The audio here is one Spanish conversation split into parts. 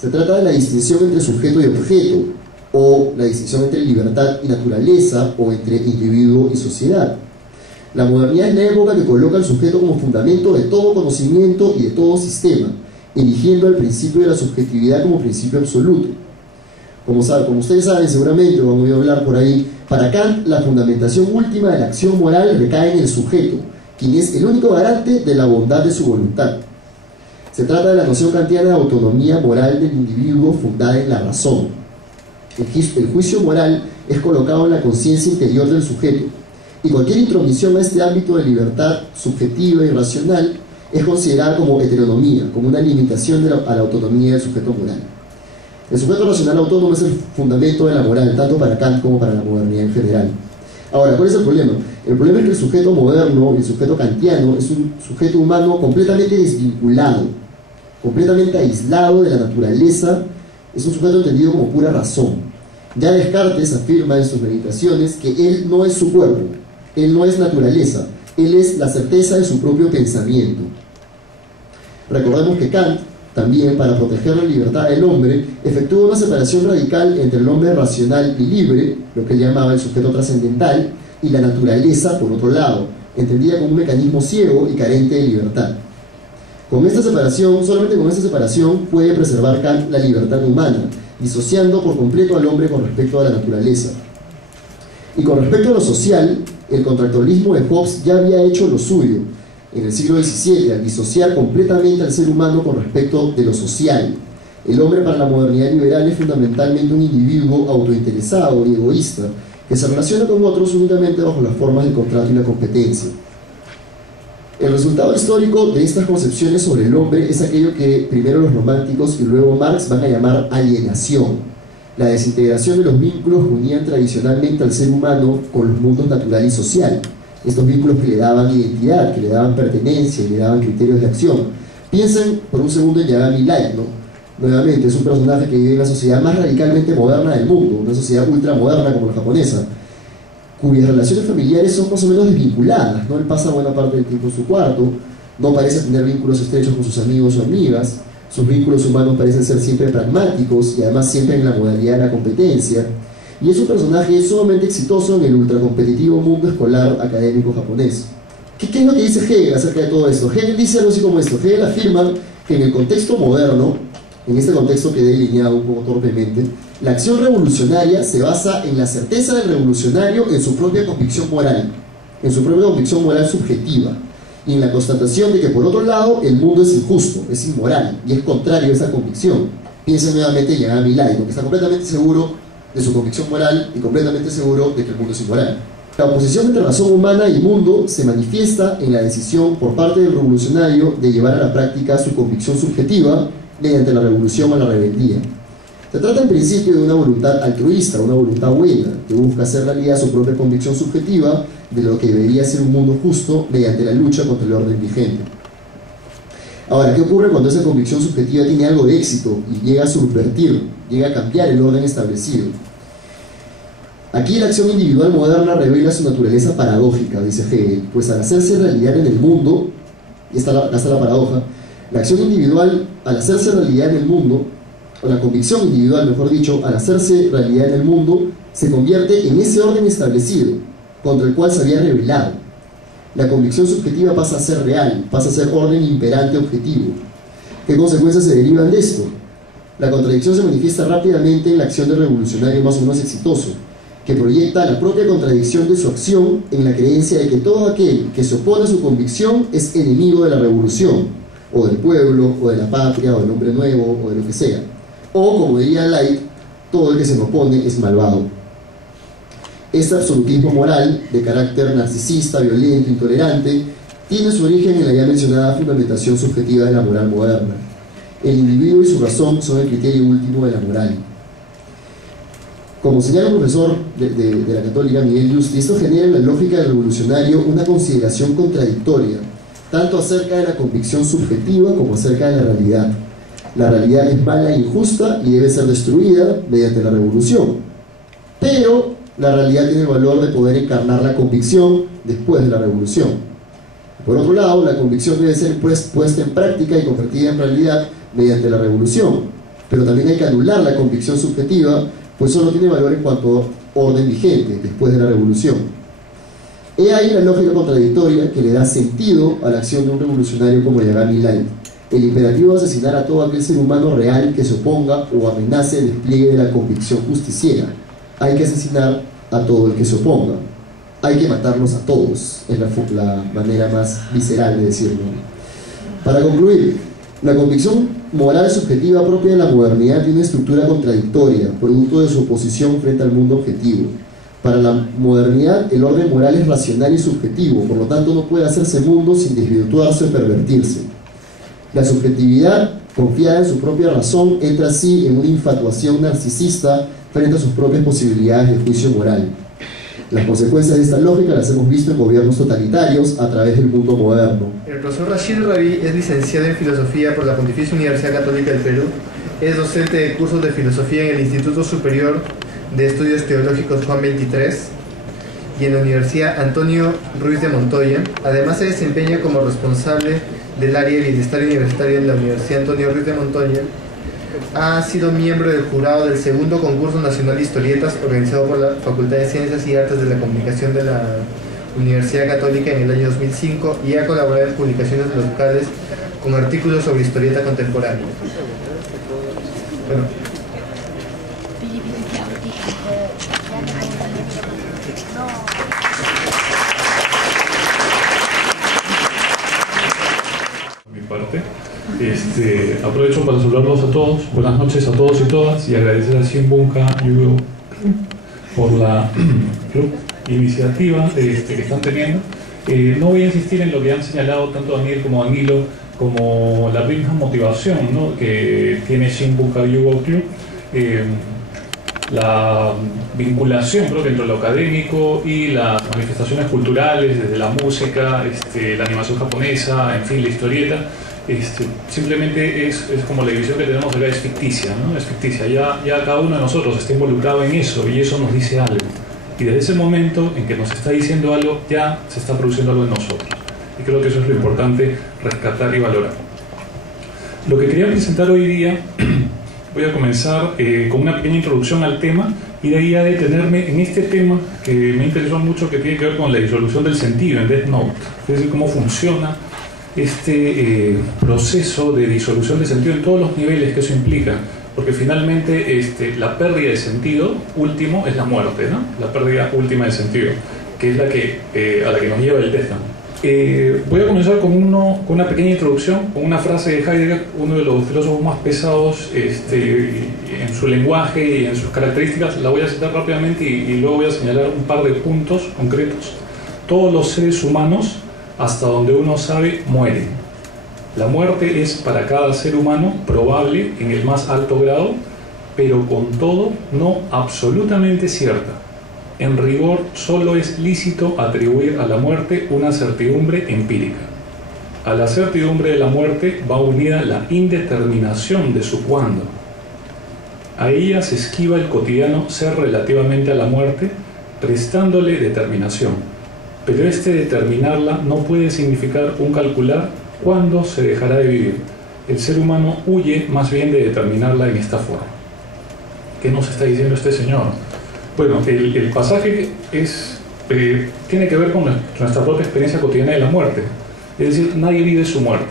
Se trata de la distinción entre sujeto y objeto, o la distinción entre libertad y naturaleza, o entre individuo y sociedad. La modernidad es la época que coloca al sujeto como fundamento de todo conocimiento y de todo sistema, eligiendo el principio de la subjetividad como principio absoluto. Como ustedes saben seguramente, o han oído hablar por ahí, para Kant la fundamentación última de la acción moral recae en el sujeto, quien es el único garante de la bondad de su voluntad. Se trata de la noción kantiana de autonomía moral del individuo fundada en la razón. El juicio moral es colocado en la conciencia interior del sujeto, y cualquier intromisión a este ámbito de libertad subjetiva y racional es considerada como heteronomía, como una limitación a la autonomía del sujeto moral. El sujeto racional autónomo es el fundamento de la moral, tanto para Kant como para la modernidad en general. Ahora, ¿cuál es el problema? El problema es que el sujeto moderno, el sujeto kantiano, es un sujeto humano completamente desvinculado, completamente aislado de la naturaleza, es un sujeto entendido como pura razón. Ya Descartes afirma en sus meditaciones que él no es su cuerpo, él no es naturaleza, él es la certeza de su propio pensamiento. Recordemos que Kant también, para proteger la libertad del hombre, efectúa una separación radical entre el hombre racional y libre, lo que él llamaba el sujeto trascendental, y la naturaleza, por otro lado, entendida como un mecanismo ciego y carente de libertad. Con esta separación, solamente con esta separación, puede preservar Kant la libertad humana, disociando por completo al hombre con respecto a la naturaleza. Y con respecto a lo social, el contractualismo de Hobbes ya había hecho lo suyo en el siglo XVII, al disociar completamente al ser humano con respecto de lo social. El hombre para la modernidad liberal es fundamentalmente un individuo autointeresado y egoísta, que se relaciona con otros únicamente bajo las formas del contrato y la competencia. El resultado histórico de estas concepciones sobre el hombre es aquello que primero los románticos y luego Marx van a llamar alienación, la desintegración de los vínculos que unían tradicionalmente al ser humano con los mundos natural y social. Estos vínculos que le daban identidad, que le daban pertenencia y le daban criterios de acción. Piensen por un segundo en Yagami Light, ¿no? Nuevamente, es un personaje que vive en la sociedad más radicalmente moderna del mundo, una sociedad ultramoderna como la japonesa, cuyas relaciones familiares son más o menos desvinculadas, ¿no? Él pasa buena parte del tiempo en su cuarto, no parece tener vínculos estrechos con sus amigos o amigas, sus vínculos humanos parecen ser siempre pragmáticos y además siempre en la modalidad de la competencia, y es un personaje sumamente exitoso en el ultracompetitivo mundo escolar académico japonés. ¿Qué es lo que dice Hegel acerca de todo esto? Hegel dice algo así como esto. Hegel afirma que en el contexto moderno, en este contexto que he delineado un poco torpemente, la acción revolucionaria se basa en la certeza del revolucionario en su propia convicción moral, subjetiva, y en la constatación de que por otro lado el mundo es injusto, es inmoral y es contrario a esa convicción. Piensen nuevamente en Yagami Light, que está completamente seguro de su convicción moral y completamente seguro de que el mundo es inmoral. La oposición entre razón humana y mundo se manifiesta en la decisión por parte del revolucionario de llevar a la práctica su convicción subjetiva mediante la revolución o la rebeldía. Se trata en principio de una voluntad altruista, una voluntad buena, que busca hacer realidad su propia convicción subjetiva de lo que debería ser un mundo justo mediante la lucha contra el orden vigente. Ahora, ¿qué ocurre cuando esa convicción subjetiva tiene algo de éxito y llega a subvertir, llega a cambiar el orden establecido? Aquí la acción individual moderna revela su naturaleza paradójica, dice Hegel, pues al hacerse realidad en el mundo, y acá está la paradoja, la acción individual al hacerse realidad en el mundo, o la convicción individual, mejor dicho, al hacerse realidad en el mundo, se convierte en ese orden establecido, contra el cual se había rebelado. La convicción subjetiva pasa a ser real, pasa a ser orden imperante objetivo. ¿Qué consecuencias se derivan de esto? La contradicción se manifiesta rápidamente en la acción del revolucionario más o menos exitoso, que proyecta la propia contradicción de su acción en la creencia de que todo aquel que se opone a su convicción es enemigo de la revolución, o del pueblo, o de la patria, o del hombre nuevo, o de lo que sea. O, como diría Light, todo el que se me opone es malvado. Este absolutismo moral, de carácter narcisista, violento, intolerante, tiene su origen en la ya mencionada fundamentación subjetiva de la moral moderna. El individuo y su razón son el criterio último de la moral. Como señala el profesor de la Católica, Miguel Yusti, esto genera en la lógica del revolucionario una consideración contradictoria, tanto acerca de la convicción subjetiva como acerca de la realidad. La realidad es mala e injusta y debe ser destruida mediante la revolución. Pero la realidad tiene el valor de poder encarnar la convicción después de la revolución. Por otro lado, la convicción debe ser puesta en práctica y convertida en realidad mediante la revolución. pero también hay que anular la convicción subjetiva, pues solo tiene valor en cuanto a orden vigente, después de la revolución. He ahí la lógica contradictoria que le da sentido a la acción de un revolucionario como Yagami Light. El imperativo de asesinar a todo aquel ser humano real que se oponga o amenace el despliegue de la convicción justiciera. Hay que asesinar a todo el que se oponga. Hay que matarlos a todos, es la manera más visceral de decirlo. Para concluir, la convicción moral subjetiva propia de la modernidad tiene una estructura contradictoria, producto de su oposición frente al mundo objetivo. Para la modernidad, el orden moral es racional y subjetivo, por lo tanto no puede hacerse mundo sin desvirtuarse o pervertirse. La subjetividad, confiada en su propia razón, entra así en una infatuación narcisista frente a sus propias posibilidades de juicio moral. Las consecuencias de esta lógica las hemos visto en gobiernos totalitarios a través del mundo moderno. El profesor Rashid Rabi es licenciado en Filosofía por la Pontificia Universidad Católica del Perú. Es docente de cursos de Filosofía en el Instituto Superior de Estudios Teológicos Juan 23 y en la Universidad Antonio Ruiz de Montoya. Además se desempeña como responsable del área de bienestar universitario en la Universidad Antonio Ruiz de Montoya. Ha sido miembro del jurado del segundo concurso nacional de historietas organizado por la Facultad de Ciencias y Artes de la Comunicación de la Universidad Católica en el año 2005 y ha colaborado en publicaciones locales con artículos sobre historieta contemporánea. Bueno. Mi parte. Aprovecho para saludarlos a todos, buenas noches a todos y todas, y agradecer a Shimbunka Yugo por la iniciativa que están teniendo. No voy a insistir en lo que han señalado tanto Daniel como Danilo, como la misma motivación, ¿no?, que tiene Shimbunka Yugo Club, la vinculación, creo que entre lo académico y las manifestaciones culturales, desde la música, la animación japonesa, en fin, la historieta. Simplemente es como la división que tenemos acá, es ficticia, ¿no? Es ficticia, ya cada uno de nosotros está involucrado en eso y eso nos dice algo. Y desde ese momento en que nos está diciendo algo, ya se está produciendo algo en nosotros. Y creo que eso es lo importante rescatar y valorar. Lo que quería presentar hoy día, voy a comenzar con una pequeña introducción al tema y de ahí a detenerme en este tema que me interesó mucho, que tiene que ver con la disolución del sentido en Death Note, es decir, cómo funciona este proceso de disolución de sentido en todos los niveles que eso implica, porque finalmente la pérdida de sentido último es la muerte, ¿no? La pérdida última de sentido, que es la que a la que nos lleva el Death Note. Voy a comenzar con una pequeña introducción, con una frase de Heidegger, uno de los filósofos más pesados en su lenguaje y en sus características. La voy a citar rápidamente y luego voy a señalar un par de puntos concretos. Todos los seres humanos, hasta donde uno sabe, mueren. La muerte es para cada ser humano probable en el más alto grado, pero con todo no absolutamente cierta. En rigor, solo es lícito atribuir a la muerte una certidumbre empírica. A la certidumbre de la muerte va unida la indeterminación de su cuándo. A ella se esquiva el cotidiano ser relativamente a la muerte, prestándole determinación. Pero determinarla no puede significar un calcular cuándo se dejará de vivir. El ser humano huye más bien de determinarla en esta forma. ¿Qué nos está diciendo este señor? Bueno, el pasaje tiene que ver con nuestra propia experiencia cotidiana de la muerte. Es decir, nadie vive su muerte.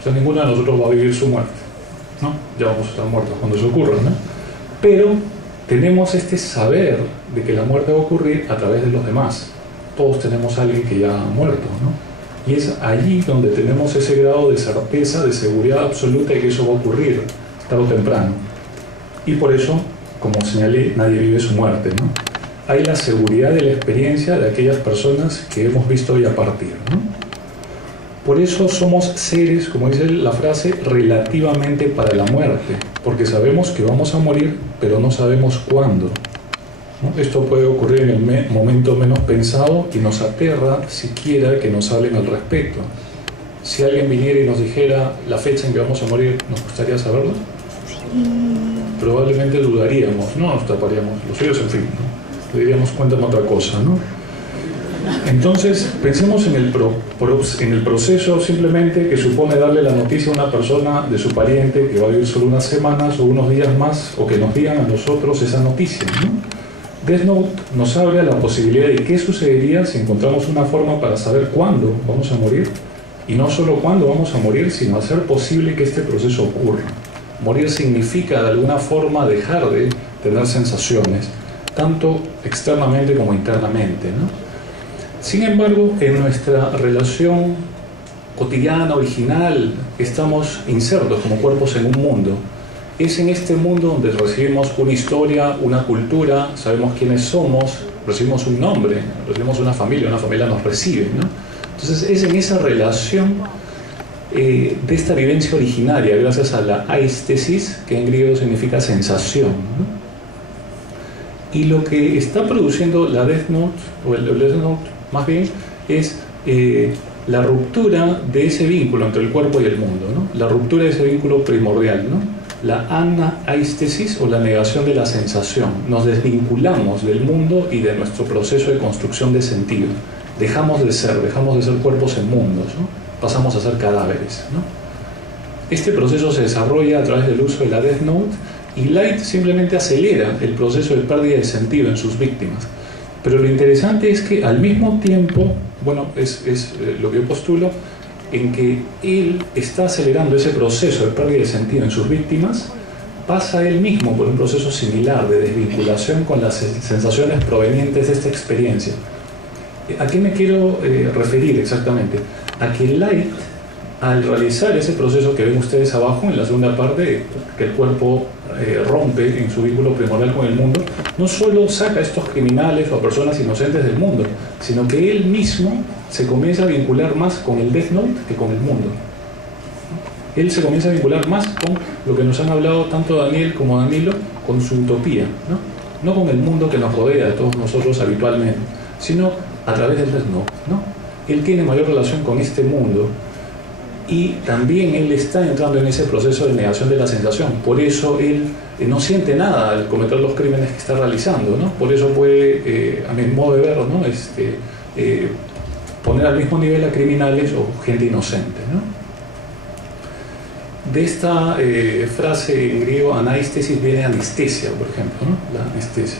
O sea, ninguno de nosotros va a vivir su muerte, ¿no? Ya vamos a estar muertos cuando eso ocurra, ¿no? Pero tenemos este saber de que la muerte va a ocurrir a través de los demás. Todos tenemos a alguien que ya ha muerto, ¿no? Y es allí donde tenemos ese grado de certeza, de seguridad absoluta de que eso va a ocurrir tarde o temprano. Y por eso, como señalé, nadie vive su muerte, ¿no? Hay la seguridad de la experiencia de aquellas personas que hemos visto hoy a partir, ¿no? Por eso somos seres, como dice la frase, relativamente para la muerte, porque sabemos que vamos a morir, pero no sabemos cuándo, ¿no? Esto puede ocurrir en el momento menos pensado y nos aterra siquiera que nos hablen al respecto. Si alguien viniera y nos dijera la fecha en que vamos a morir, ¿nos gustaría saberlo? Probablemente dudaríamos, no nos taparíamos los oídos, en fin, ¿no? Le diríamos cuéntame otra cosa, ¿no? Entonces, pensemos en el proceso simplemente que supone darle la noticia a una persona de su pariente que va a vivir solo unas semanas o unos días más, o que nos digan a nosotros esa noticia, ¿no? Death Note nos abre a la posibilidad de qué sucedería si encontramos una forma para saber cuándo vamos a morir, y no solo cuándo vamos a morir, sino hacer posible que este proceso ocurra. Morir significa de alguna forma dejar de tener sensaciones, tanto externamente como internamente, ¿no? Sin embargo, en nuestra relación cotidiana, original, estamos insertos como cuerpos en un mundo. Es en este mundo donde recibimos una historia, una cultura, sabemos quiénes somos, recibimos un nombre, recibimos una familia nos recibe, ¿no? Entonces es en esa relación de esta vivencia originaria, gracias a la aistesis, que en griego significa sensación, ¿no? Y lo que está produciendo la Death Note, o el Death Note más bien, es la ruptura de ese vínculo entre el cuerpo y el mundo, ¿no? La ruptura de ese vínculo primordial, ¿no? La anaistesis, o la negación de la sensación. Nos desvinculamos del mundo y de nuestro proceso de construcción de sentido. Dejamos de ser cuerpos en mundos, ¿no? Pasamos a ser cadáveres, ¿no? Este proceso se desarrolla a través del uso de la Death Note, y Light simplemente acelera el proceso de pérdida de sentido en sus víctimas. Pero lo interesante es que al mismo tiempo, bueno, es lo que yo postulo, en que él está acelerando ese proceso de pérdida de sentido en sus víctimas, pasa él mismo por un proceso similar de desvinculación con las sensaciones provenientes de esta experiencia. ¿A qué me quiero referir exactamente? A que Light, al realizar ese proceso que ven ustedes abajo en la segunda parte, que el cuerpo rompe en su vínculo primordial con el mundo, no solo saca a estos criminales o a personas inocentes del mundo, sino que él mismo se comienza a vincular más con el Death Note que con el mundo. Él se comienza a vincular más con lo que nos han hablado tanto Daniel como Danilo, con su utopía, ¿no? No con el mundo que nos rodea de todos nosotros habitualmente, sino a través del Death Note, ¿no? Él tiene mayor relación con este mundo, y también él está entrando en ese proceso de negación de la sensación. Por eso él no siente nada al cometer los crímenes que está realizando, ¿no? Por eso puede, a mi modo de ver, ¿no? Poner al mismo nivel a criminales o gente inocente, ¿no? De esta frase en griego anaistesis viene anestesia, por ejemplo, ¿no? La anestesia.